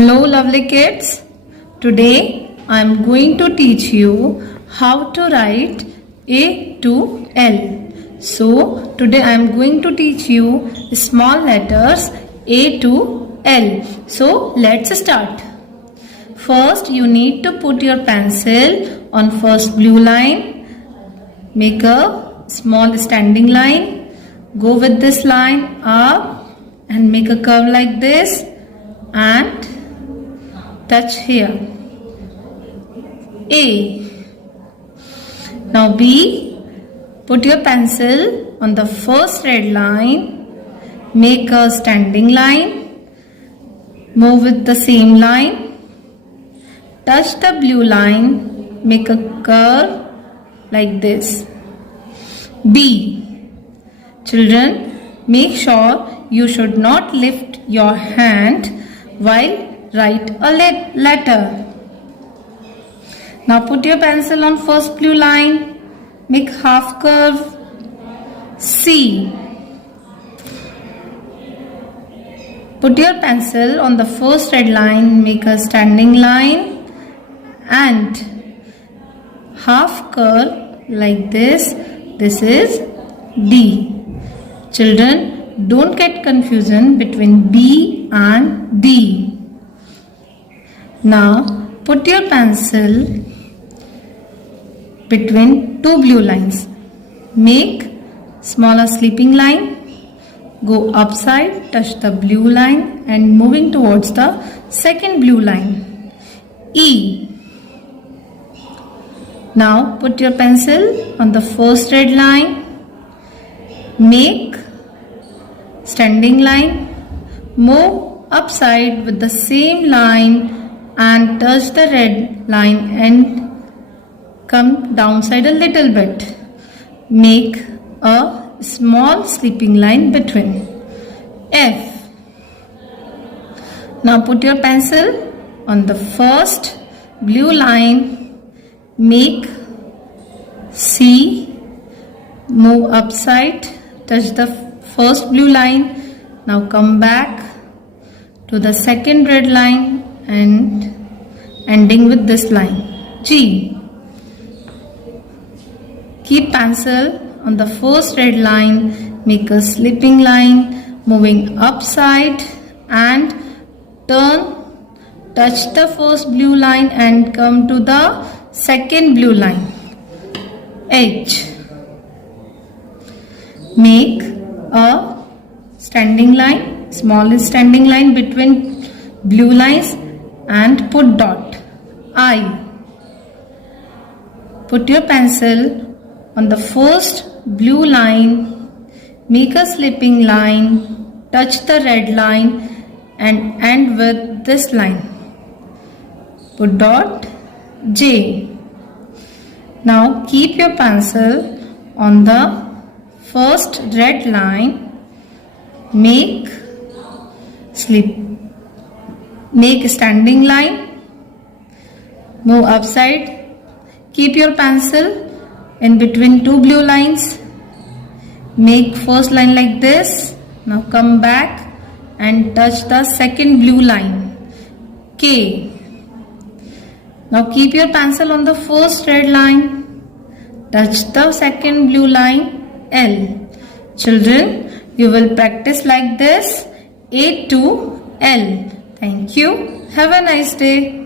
Hello lovely kids. Today I am going to teach you how to write A to L. So today I am going to teach you small letters A to L. So let's start. First you need to put your pencil on first blue line. Make a small standing line. Go with this line up and make a curve like this and touch here. A. Now B. Put your pencil on the first red line. Make a standing line. Move with the same line. Touch the blue line. Make a curve like this. B. Children, make sure you should not lift your hand while write a letter. Now put your pencil on first blue line. Make half curve. C. Put your pencil on the first red line. Make a standing line and half curve like this. This is D. Children, don't get confusion between B and D. Now put your pencil between two blue lines. Make smaller sleeping line. Go upside, touch the blue line and moving towards the second blue line. E. Now put your pencil on the first red line. Make standing line. Move upside with the same line and touch the red line and come downside a little bit. Make a small sleeping line between. F. Now put your pencil on the first blue line. Make C. Move upside. Touch the first blue line. Now come back to the second red line and ending with this line. G. Keep pencil on the first red line. Make a sleeping line. Moving upside and turn. Touch the first blue line and come to the second blue line. H. Make a standing line, small standing line between blue lines and put dot. I. Put your pencil on the first blue line, make a sleeping line, touch the red line and end with this line. Put dot. J. Now keep your pencil on the first red line. Make standing line. Move upside. Keep your pencil in between two blue lines. Make first line like this. Now come back and touch the second blue line. K. Now keep your pencil on the first red line. Touch the second blue line. L. Children, you will practice like this A to L. Thank you. Have a nice day.